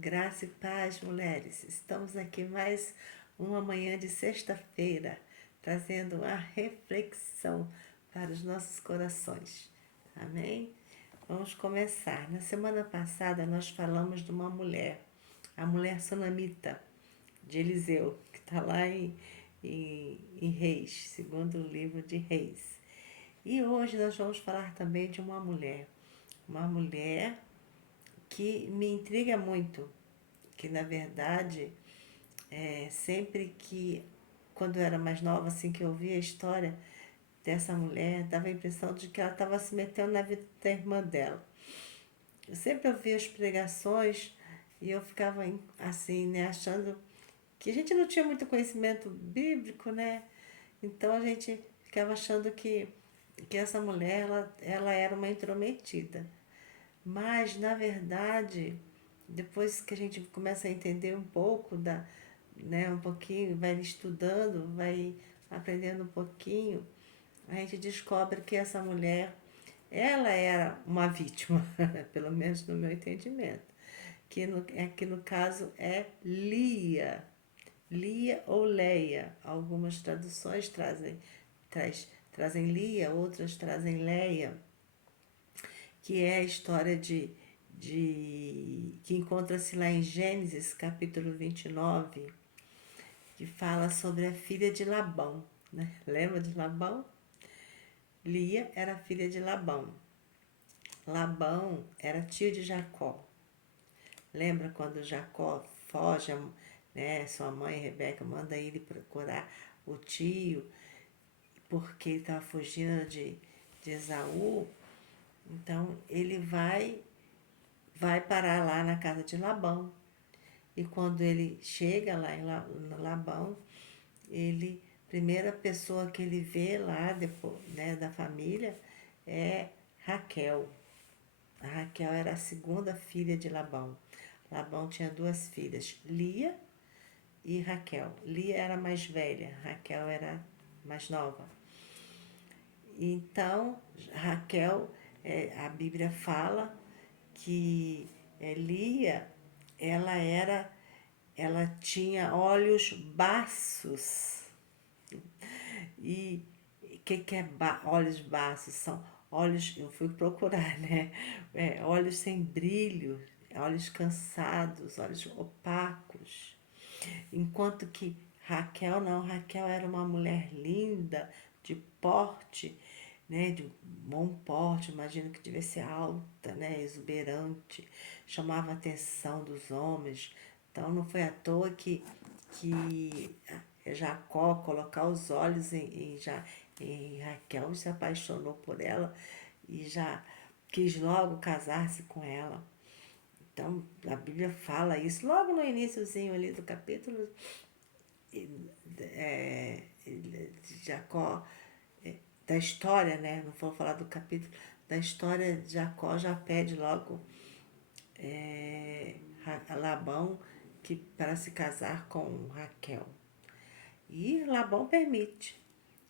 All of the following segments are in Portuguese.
Graça e paz, mulheres. Estamos aqui mais uma manhã de sexta-feira, trazendo uma reflexão para os nossos corações. Amém? Vamos começar. Na semana passada nós falamos de uma mulher, a mulher sunamita de Eliseu, que está lá em Reis, segundo o livro de Reis. E hoje nós vamos falar também de uma mulher que me intriga muito, que na verdade, sempre que, quando eu era mais nova, assim, que eu via a história dessa mulher, dava a impressão de que ela estava se metendo na vida da irmã dela. Eu sempre ouvia as pregações e eu ficava assim, né, achando que a gente não tinha muito conhecimento bíblico, né? Então a gente ficava achando que essa mulher, ela era uma intrometida. Mas, na verdade, depois que a gente começa a entender um pouco né, um pouquinho, vai estudando, vai aprendendo um pouquinho, a gente descobre que essa mulher, ela era uma vítima, pelo menos no meu entendimento, que no caso é Lia, Lia ou Leia. Algumas traduções trazem Lia, outras trazem Leia, que é a história que encontra-se lá em Gênesis capítulo 29, que fala sobre a filha de Labão. Né? Lembra de Labão? Lia era filha de Labão. Labão era tio de Jacó. Lembra quando Jacó foge, né? Sua mãe Rebeca manda ele procurar o tio porque ele estava fugindo de Esaú. Então ele vai parar lá na casa de Labão. E quando ele chega lá em Labão, primeira pessoa que ele vê lá depois, né, da família é Raquel. A Raquel era a segunda filha de Labão. Labão tinha duas filhas, Lia e Raquel. Lia era mais velha, Raquel era mais nova. Então, Raquel, a Bíblia fala que Lia, ela era, ela tinha olhos baços. E o que é olhos baços? São olhos, eu fui procurar, né? Olhos sem brilho, olhos cansados, olhos opacos. Enquanto que Raquel não, Raquel era uma mulher linda, de porte, né, de bom porte, imagino que devia ser alta, né, exuberante, chamava a atenção dos homens. Então não foi à toa que Jacó colocar os olhos em Raquel, se apaixonou por ela e já quis logo casar-se com ela. Então, a Bíblia fala isso logo no iníciozinho ali do capítulo, é, Jacó, da história, né? Não vou falar do capítulo, da história de Jacó já pede logo a Labão para se casar com Raquel. E Labão permite.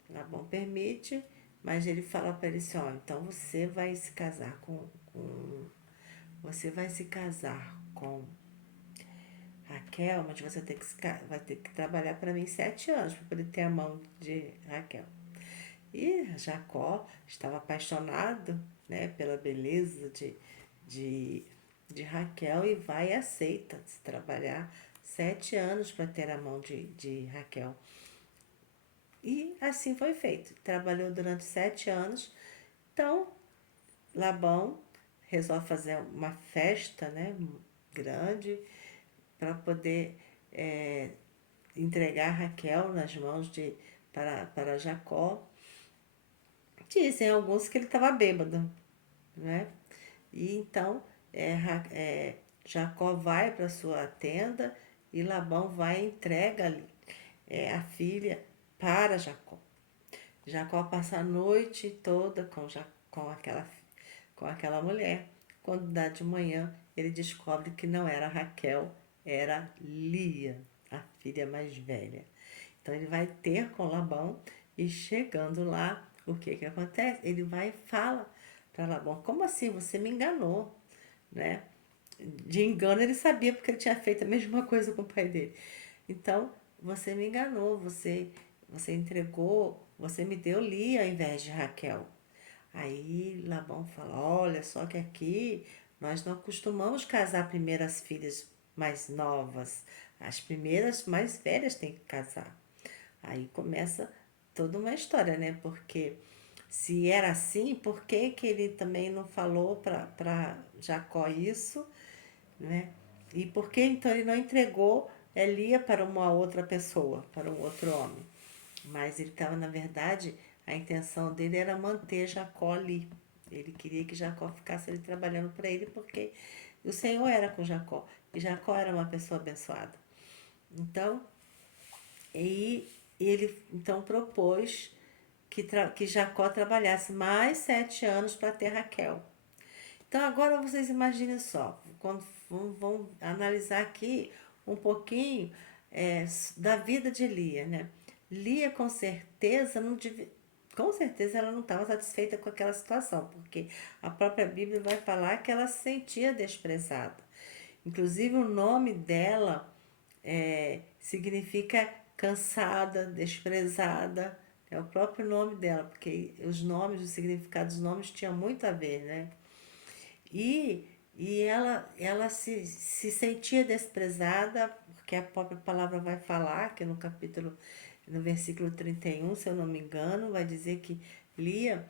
Labão permite, mas ele fala para ele assim, ó, então você vai se casar você vai se casar com Raquel, mas você vai ter que trabalhar para mim 7 anos para poder ter a mão de Raquel. E Jacó estava apaixonado, né, pela beleza de, de Raquel e vai e aceita se trabalhar 7 anos para ter a mão de Raquel. E assim foi feito. Trabalhou durante 7 anos. Então, Labão resolve fazer uma festa, né, grande para poder entregar Raquel nas mãos para Jacó. Dizem alguns que ele estava bêbado, né? E então Jacó vai para sua tenda e Labão vai e entrega a filha para Jacó. Jacó passa a noite toda com aquela mulher. Quando dá de manhã, ele descobre que não era Raquel, era Lia, a filha mais velha. Então ele vai ter com Labão e chegando lá, o que acontece? Ele vai e fala para Labão, como assim? Você me enganou, né? de engano ele sabia porque ele tinha feito a mesma coisa com o pai dele. Então, você me enganou, você entregou, você me deu Lia ao invés de Raquel. Aí Labão fala, olha, só que aqui nós não costumamos casar primeiro as filhas mais novas. As primeiras mais velhas têm que casar. Aí começa toda uma história, né? Porque se era assim, por que que ele também não falou para Jacó isso, né? E por que então ele não entregou Lia para uma outra pessoa, para um outro homem? Mas ele estava, na verdade, a intenção dele era manter Jacó ali. Ele queria que Jacó ficasse ali trabalhando para ele, porque o Senhor era com Jacó. E Jacó era uma pessoa abençoada. Então, e ele então propôs que Jacó trabalhasse mais 7 anos para ter Raquel. Então agora vocês imaginem só, quando vão analisar aqui um pouquinho da vida de Lia, né? Lia com certeza não devia, com certeza ela não estava satisfeita com aquela situação, porque a própria Bíblia vai falar que ela se sentia desprezada. Inclusive o nome dela significa cansada, desprezada. É o próprio nome dela, porque os nomes, os significados dos nomes tinham muito a ver, né? E, ela se sentia desprezada, porque a própria palavra vai falar, que no versículo 31, se eu não me engano, vai dizer que Lia,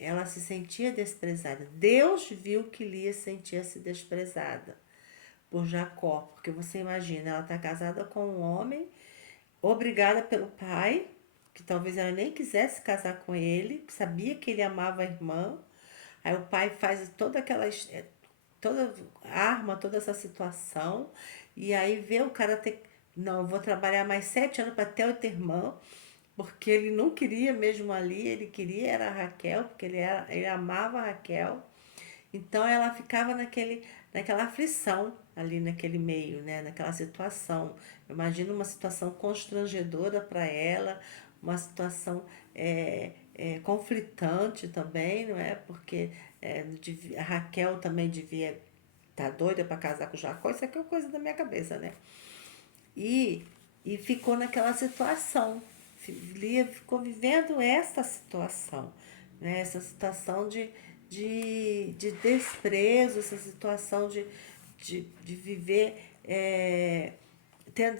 ela se sentia desprezada. Deus viu que Lia sentia-se desprezada por Jacó, porque você imagina, ela está casada com um homem, obrigada pelo pai, que talvez ela nem quisesse casar com ele, sabia que ele amava a irmã. Aí o pai faz toda arma toda essa situação e aí vê o cara ter, não, eu vou trabalhar mais 7 anos para ter outra irmã, porque ele não queria mesmo ali, ele queria era a Raquel, porque ele amava a Raquel. Então ela ficava naquela aflição ali naquele meio, né? Naquela situação. Eu imagino uma situação constrangedora para ela, uma situação conflitante também, não é? Porque a Raquel também devia estar doida para casar com Jacó, isso aqui é coisa da minha cabeça, né? E, e ficou naquela situação. Lia ficou vivendo essa situação, né? Essa situação de desprezo, essa situação de viver tendo,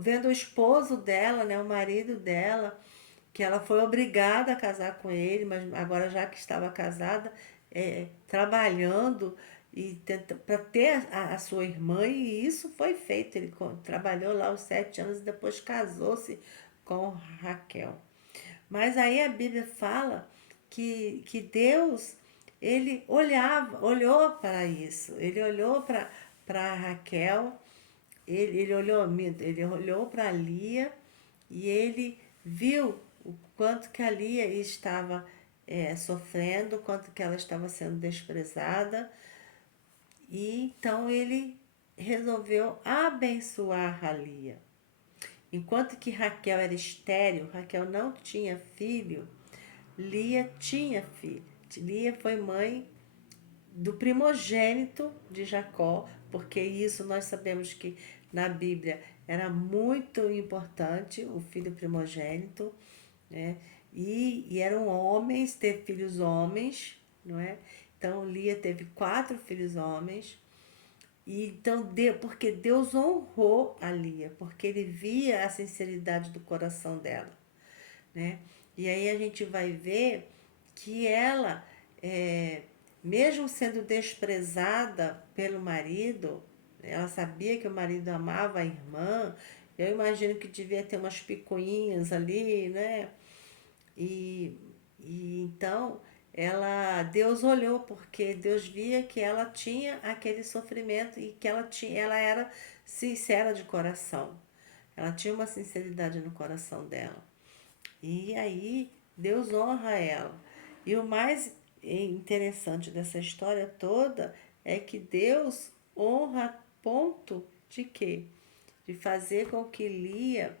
vendo o esposo dela, né, o marido dela, que ela foi obrigada a casar com ele, mas agora já que estava casada, trabalhando e para ter a sua irmã, e isso foi feito. Ele trabalhou lá os 7 anos e depois casou-se com Raquel. Mas aí a Bíblia fala que Deus, ele olhou para isso, ele olhou para Raquel, ele olhou para Lia e ele viu o quanto que a Lia estava sofrendo, o quanto que ela estava sendo desprezada, e então ele resolveu abençoar a Lia. Enquanto que Raquel era estéril, Raquel não tinha filho, Lia tinha filho. Lia foi mãe do primogênito de Jacó, porque isso nós sabemos que na Bíblia era muito importante, o filho primogênito, né? E eram homens, teve filhos homens, não é? Então Lia teve 4 filhos homens. E então, porque Deus honrou a Lia, porque ele via a sinceridade do coração dela, né? E aí a gente vai ver que ela, mesmo sendo desprezada pelo marido, ela sabia que o marido amava a irmã. Eu imagino que devia ter umas picuinhas ali, né? E, e então Deus olhou porque Deus via que ela tinha aquele sofrimento e que ela era sincera de coração. Ela tinha uma sinceridade no coração dela. E aí Deus honra ela. E o mais interessante dessa história toda é que Deus honra a ponto de quê? De fazer com que Lia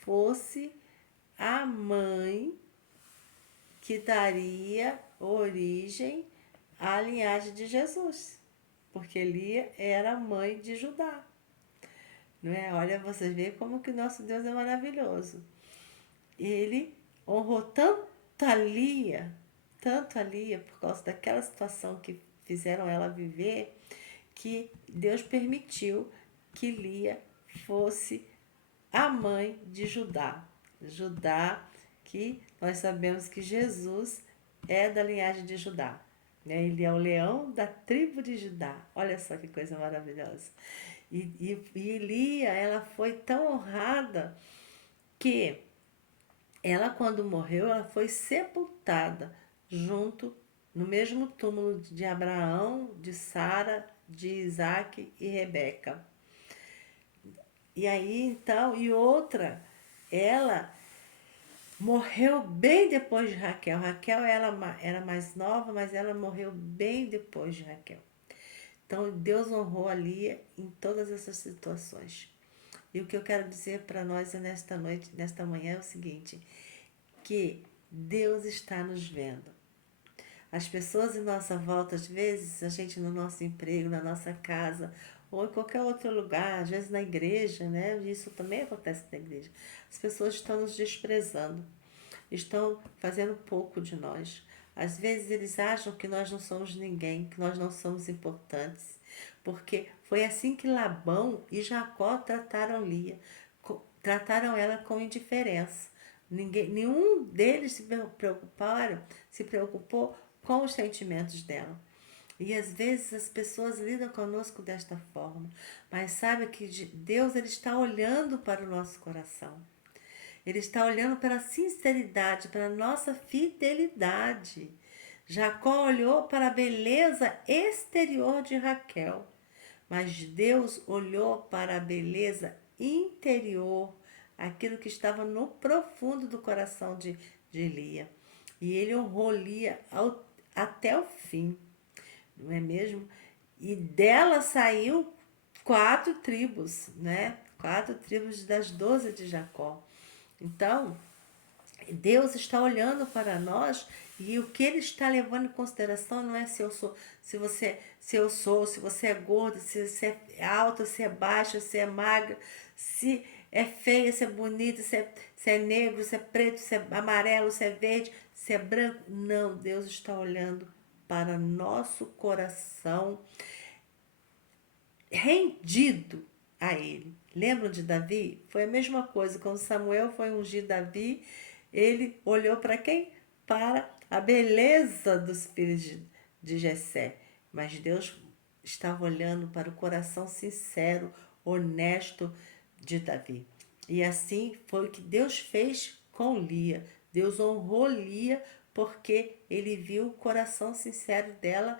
fosse a mãe que daria origem à linhagem de Jesus. porque Lia era a mãe de Judá. Não é? Olha, vocês veem como que nosso Deus é maravilhoso. Ele honrou tanto a Lia, por causa daquela situação que fizeram ela viver, que Deus permitiu que Lia fosse a mãe de Judá. Judá, que nós sabemos que Jesus é da linhagem de Judá. Né? Ele é o leão da tribo de Judá. Olha só que coisa maravilhosa. E Lia, ela foi tão honrada que ela, quando morreu, ela foi sepultada junto no mesmo túmulo de Abraão, de Sara, de Isaac e Rebeca. E aí, então, e outra, ela morreu bem depois de Raquel. Raquel ela era mais nova, mas ela morreu bem depois de Raquel. Então, Deus honrou a Lia em todas essas situações. E o que eu quero dizer para nós nesta noite, nesta manhã, é o seguinte: que Deus está nos vendo. As pessoas em nossa volta, às vezes, a gente no nosso emprego, na nossa casa, ou em qualquer outro lugar, às vezes na igreja, né? Isso também acontece na igreja. As pessoas estão nos desprezando, estão fazendo pouco de nós. Às vezes eles acham que nós não somos ninguém, que nós não somos importantes, porque foi assim que Labão e Jacó trataram Lia, trataram ela com indiferença. Nenhum deles se preocupou com os sentimentos dela. E às vezes as pessoas lidam conosco desta forma, mas sabe que Deus ele está olhando para o nosso coração. Ele está olhando para a sinceridade, para a nossa fidelidade. Jacó olhou para a beleza exterior de Raquel, mas Deus olhou para a beleza interior, aquilo que estava no profundo do coração de Lia. E ele honrou Lia até o fim, não é mesmo? E dela saiu 4 tribos, né? 4 tribos das 12 de Jacó. Então, Deus está olhando para nós e o que ele está levando em consideração não é se eu sou, se você é gordo, se você é alta, se é baixa, se é magra, se é feia, se é bonita, se é negro, se é preto, se é amarelo, se é verde, se é branco. Não, Deus está olhando para nosso coração rendido a ele. Lembram de Davi? Foi a mesma coisa. Quando Samuel foi ungir Davi, ele olhou para quem? Para a beleza dos filhos de Jessé. Mas Deus estava olhando para o coração sincero, honesto de Davi. E assim foi o que Deus fez com Lia. Deus honrou Lia porque ele viu o coração sincero dela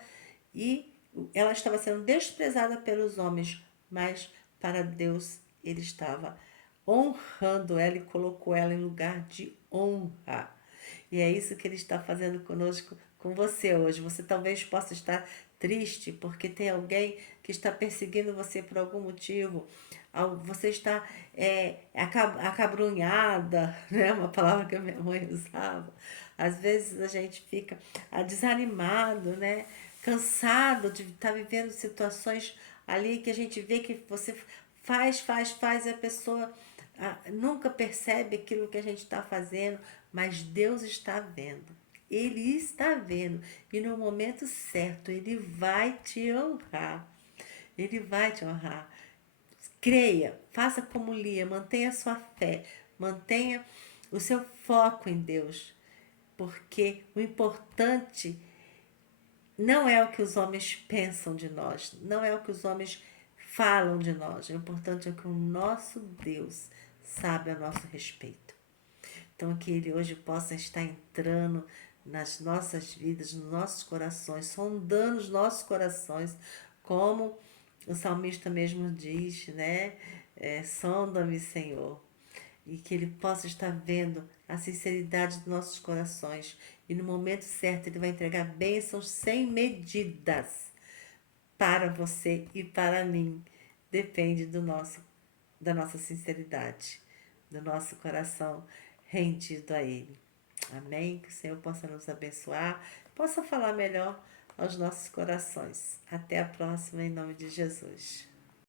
e ela estava sendo desprezada pelos homens, mas para Deus ele estava honrando ela e colocou ela em lugar de honra. E é isso que ele está fazendo conosco, com você hoje. Você talvez possa estar triste porque tem alguém que está perseguindo você por algum motivo. Você está acabrunhada, né? Uma palavra que a minha mãe usava. Às vezes a gente fica desanimado, né? Cansado de estar vivendo situações ali que a gente vê que você faz e a pessoa nunca percebe aquilo que a gente está fazendo, mas Deus está vendo. Ele está vendo e no momento certo Ele vai te honrar. Ele vai te honrar. Creia, faça como Lia, mantenha a sua fé, mantenha o seu foco em Deus, porque o importante não é o que os homens pensam de nós, não é o que os homens falam de nós. O importante é o que o nosso Deus sabe a nosso respeito. Então, que Ele hoje possa estar entrando nas nossas vidas, nos nossos corações, sondando os nossos corações, como o salmista mesmo diz, né? Sonda-me, Senhor. E que Ele possa estar vendo a sinceridade dos nossos corações. E no momento certo Ele vai entregar bênçãos sem medidas para você e para mim. Depende da nossa sinceridade, do nosso coração rendido a Ele. Amém? Que o Senhor possa nos abençoar, possa falar melhor aos nossos corações. Até a próxima, em nome de Jesus.